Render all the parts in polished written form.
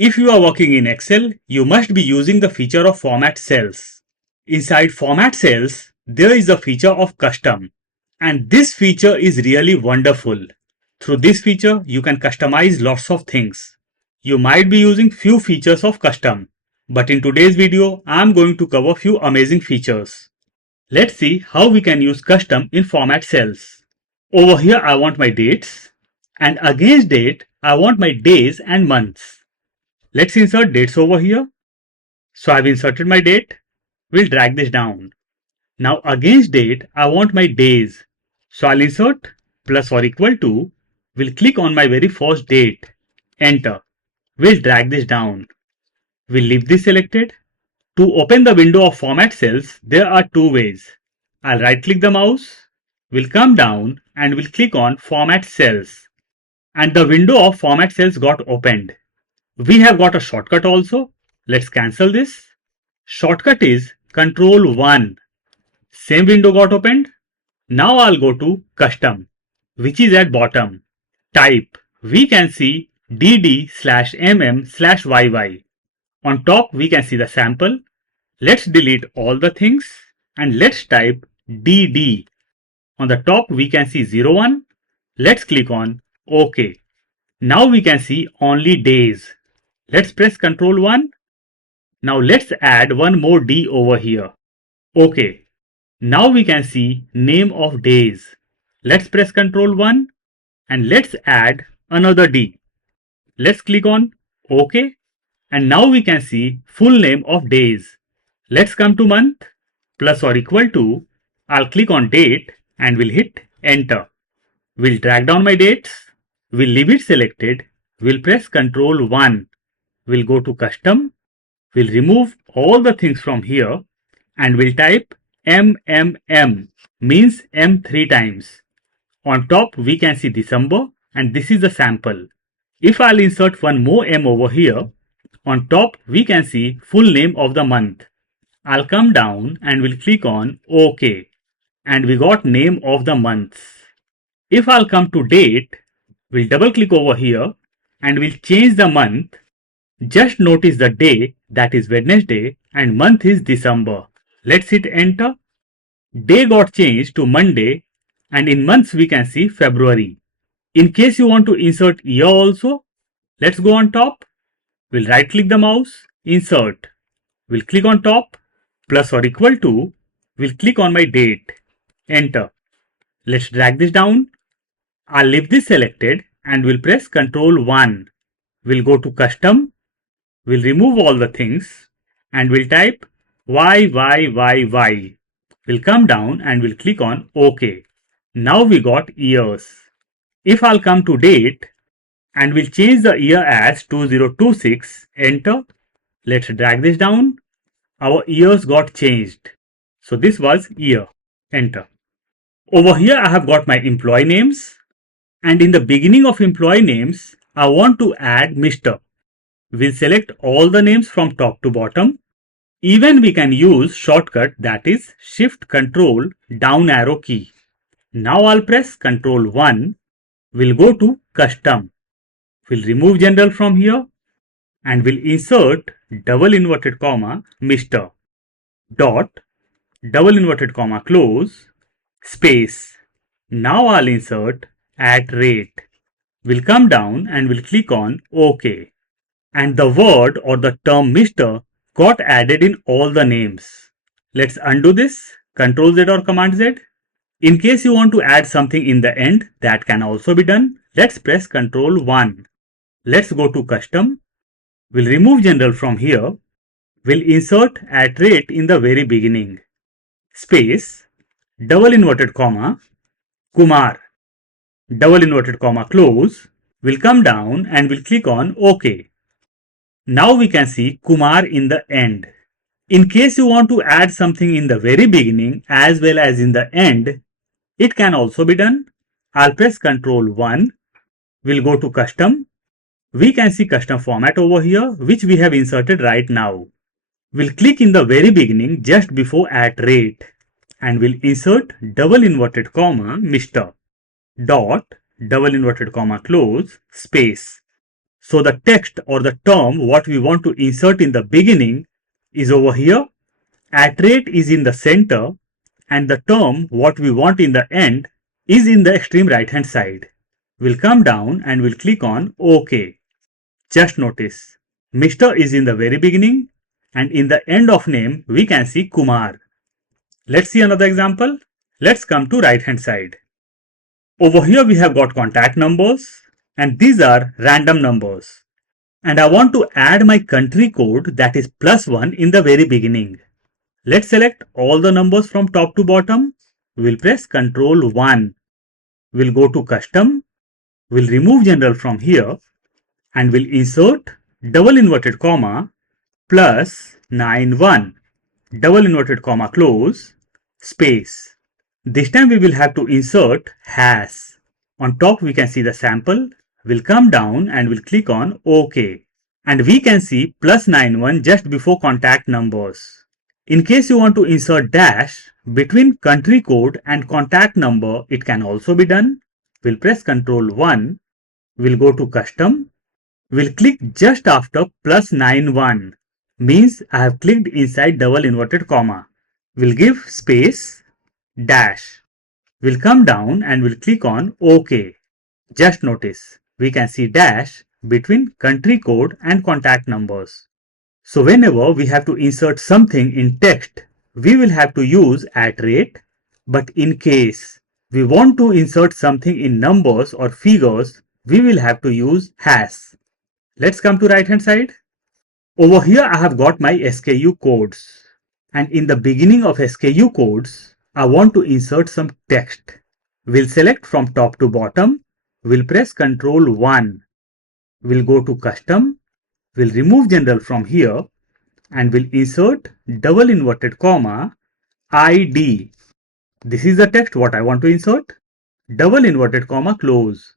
If you are working in Excel, you must be using the feature of Format Cells. Inside Format Cells, there is a feature of Custom. And this feature is really wonderful. Through this feature, you can customize lots of things. You might be using few features of Custom. But in today's video, I am going to cover few amazing features. Let's see how we can use Custom in Format Cells. Over here, I want my dates. And against date, I want my days and months. Let's insert dates over here. So I've inserted my date. We'll drag this down. Now against date, I want my days. So I'll insert plus or equal to. We'll click on my very first date. Enter. We'll drag this down. We'll leave this selected. To open the window of Format Cells, there are two ways. I'll right click the mouse. We'll come down and we'll click on Format Cells. And the window of Format Cells got opened. We have got a shortcut also. Let's cancel this. Shortcut is Control 1. Same window got opened. Now I'll go to Custom, which is at bottom. Type. We can see dd/mm/yy. On top we can see the sample. Let's delete all the things and let's type dd. On the top we can see 01. Let's click on OK. Now we can see only days. Let's press Ctrl 1. Now let's add one more D over here. OK. Now we can see name of days. Let's press Ctrl 1 and let's add another D. Let's click on OK. And now we can see full name of days. Let's come to month. Plus or equal to. I'll click on date and we'll hit enter. We'll drag down my dates. We'll leave it selected. We'll press Ctrl 1. We'll go to Custom. We'll remove all the things from here and we'll type MMM, means M 3 times. On top we can see December and this is the sample. If I'll insert one more M over here, on top we can see full name of the month. I'll come down and we'll click on OK and we got name of the months. If I'll come to date, we'll double click over here and we'll change the month. Just notice the day, that is Wednesday, and month is December. Let's hit enter. Day got changed to Monday and in months we can see February. In case you want to insert year also, let's go on top. We'll right click the mouse, insert. We'll click on top, plus or equal to. We'll click on my date. Enter. Let's drag this down. I'll leave this selected and we'll press Ctrl 1. We'll go to Custom. We'll remove all the things and we'll type YYYY. We'll come down and we'll click on OK. Now we got years. If I'll come to date and we'll change the year as 2026, enter. Let's drag this down. Our years got changed. So this was year. Enter. Over here I have got my employee names. And in the beginning of employee names, I want to add Mr. We'll select all the names from top to bottom. Even we can use shortcut, that is Shift Control down arrow key. Now I'll press Ctrl 1. We'll go to Custom. We'll remove general from here and we'll insert double inverted comma Mr. Dot double inverted comma close space. Now I'll insert @. We'll come down and we'll click on OK. And the word or the term Mr. got added in all the names. Let's undo this. Ctrl Z or Command Z. In case you want to add something in the end, that can also be done. Let's press Ctrl 1. Let's go to Custom. We'll remove general from here. We'll insert @ in the very beginning. Space, double inverted comma, Kumar, double inverted comma close. We'll come down and we'll click on OK. Now we can see Kumar in the end. In case you want to add something in the very beginning as well as in the end, it can also be done. I'll press Ctrl 1. We'll go to Custom. We can see Custom Format over here, which we have inserted right now. We'll click in the very beginning just before @ and we'll insert double inverted comma Mr. Dot double inverted comma close space. So the text or the term what we want to insert in the beginning is over here. At rate is in the center and the term what we want in the end is in the extreme right hand side. We'll come down and we'll click on OK. Just notice, Mr. is in the very beginning and in the end of name we can see Kumar. Let's see another example. Let's come to right hand side. Over here we have got contact numbers and these are random numbers. And I want to add my country code that is +1 in the very beginning. Let's select all the numbers from top to bottom. We'll press Ctrl 1. We'll go to custom. We'll remove general from here and we'll insert double inverted comma +91 double inverted comma close space. This time we will have to insert hash. On top we can see the sample. We'll come down and we'll click on OK. And we can see +91 just before contact numbers. In case you want to insert dash between country code and contact number, it can also be done. We'll press Ctrl 1. We'll go to custom. We'll click just after +91. Means I have clicked inside double inverted comma. We'll give space dash. We'll come down and we'll click on OK. Just notice, we can see dash between country code and contact numbers. So whenever we have to insert something in text, we will have to use @, but in case we want to insert something in numbers or figures, we will have to use hash. Let's come to right hand side. Over here I have got my SKU codes. And in the beginning of SKU codes, I want to insert some text. We'll select from top to bottom. We'll press Ctrl 1. We'll go to custom. We'll remove general from here and we'll insert double inverted comma ID. This is the text what I want to insert. Double inverted comma close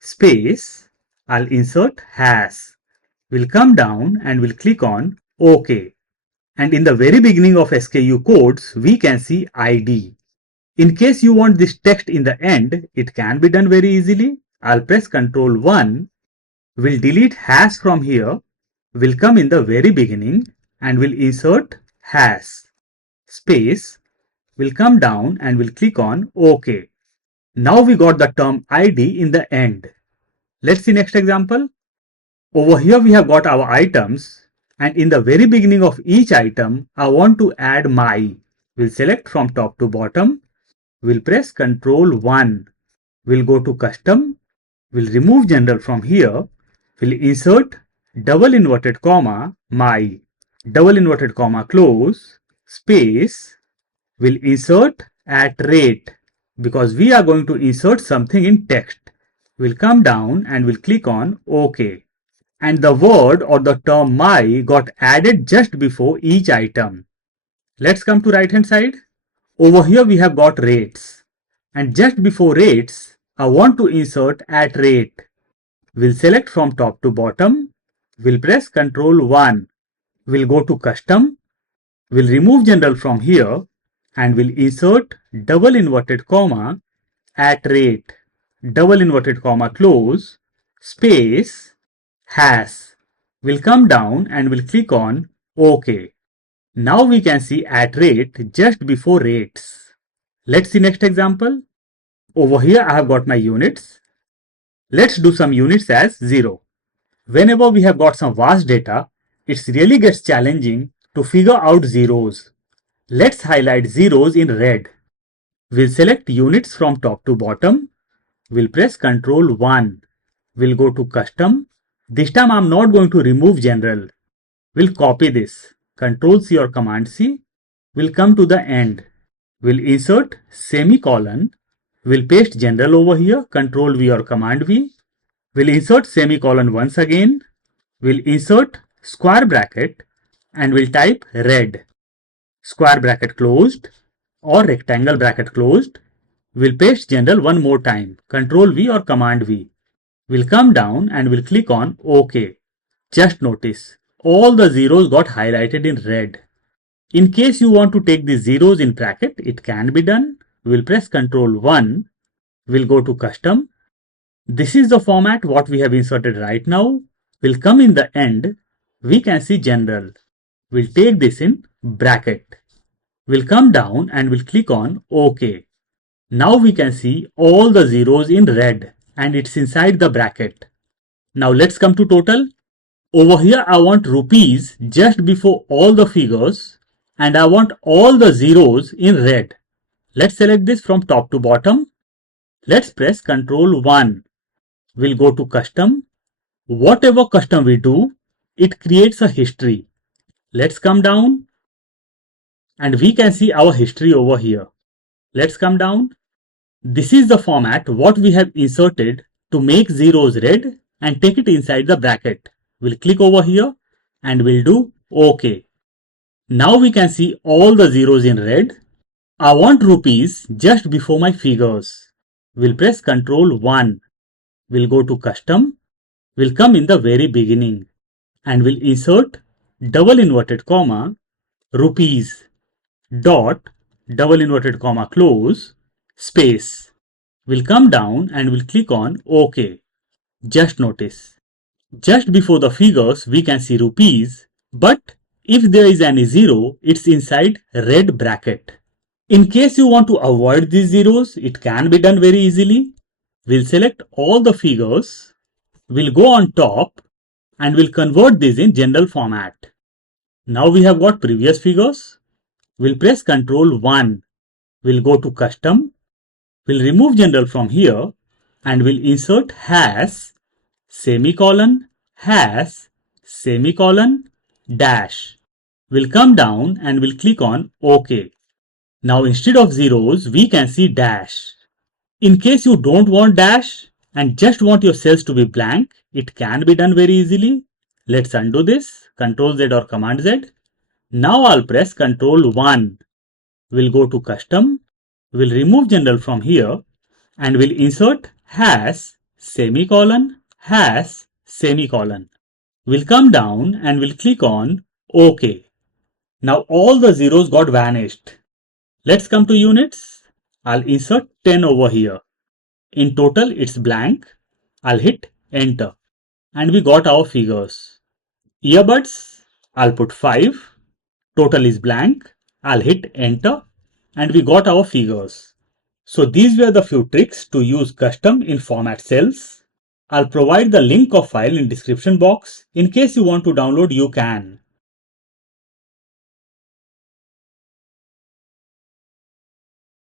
space. I'll insert hash. We'll come down and we'll click on OK. And in the very beginning of SKU codes, we can see ID. In case you want this text in the end, it can be done very easily. I'll press Ctrl 1. We'll delete hash from here. We'll come in the very beginning and we'll insert hash space. We'll come down and we'll click on OK. Now we got the term ID in the end. Let's see next example. Over here we have got our items and in the very beginning of each item, I want to add my. We'll select from top to bottom. We'll press Ctrl 1. We'll go to custom. We'll remove general from here. We'll insert double inverted comma my. Double inverted comma close space. We'll insert @, because we are going to insert something in text. We'll come down and we'll click on OK. And the word or the term my got added just before each item. Let's come to right hand side. Over here we have got rates. And just before rates, I want to insert @. We'll select from top to bottom. We'll press Ctrl 1. We'll go to custom. We'll remove general from here and we'll insert double inverted comma @. Double inverted comma close space hash. We'll come down and we'll click on OK. Now we can see @, just before rates. Let's see next example. Over here I have got my units. Let's do some units as 0. Whenever we have got some vast data, it really gets challenging to figure out zeros. Let's highlight zeros in red. We'll select units from top to bottom. We'll press Ctrl 1. We'll go to custom. This time I'm not going to remove general. We'll copy this. Ctrl C or Command C. We'll come to the end. We'll insert semicolon. We'll paste general over here. Ctrl V or Command V. We'll insert semicolon once again. We'll insert square bracket and we'll type red. Square bracket closed or rectangle bracket closed. We'll paste general one more time. Ctrl V or Command V. We'll come down and we'll click on OK. Just notice, all the zeros got highlighted in red. In case you want to take the zeros in bracket, it can be done. We'll press Ctrl 1. We'll go to custom. This is the format what we have inserted right now. will come in the end. We can see general. We'll take this in bracket. We'll come down and we'll click on OK. Now we can see all the zeros in red and it's inside the bracket. Now let's come to total. Over here I want rupees just before all the figures and I want all the zeros in red. Let's select this from top to bottom. Let's press Ctrl 1. We'll go to custom. Whatever custom we do, it creates a history. Let's come down and we can see our history over here. Let's come down. This is the format what we have inserted to make zeros red and take it inside the bracket. We'll click over here and we'll do OK. Now we can see all the zeros in red. I want rupees just before my figures. We'll press Ctrl 1. We'll go to custom. We'll come in the very beginning and we'll insert double inverted comma rupees dot double inverted comma close space. We'll come down and we'll click on OK. Just notice, just before the figures we can see rupees, but if there is any zero, it's inside red bracket. In case you want to avoid these zeros, it can be done very easily. We'll select all the figures, we'll go on top and we'll convert these in general format. Now we have got previous figures. We'll press Ctrl 1. We'll go to custom. We'll remove general from here and we'll insert hash, semicolon, hash, semicolon, dash. We'll come down and we'll click on OK. Now instead of zeros, we can see dash. In case you don't want dash and just want your cells to be blank, it can be done very easily. Let's undo this, Ctrl Z or Command Z. Now I'll press Ctrl 1. We'll go to custom. We'll remove general from here and we'll insert hash, semicolon, hash, semicolon. We'll come down and we'll click on OK. Now all the zeros got vanished. Let's come to units. I'll insert 10 over here. In total it's blank. I'll hit enter and we got our figures. Earbuds, I'll put 5. Total is blank. I'll hit enter and we got our figures. So these were the few tricks to use custom in format cells. I'll provide the link of file in description box. In case you want to download, you can.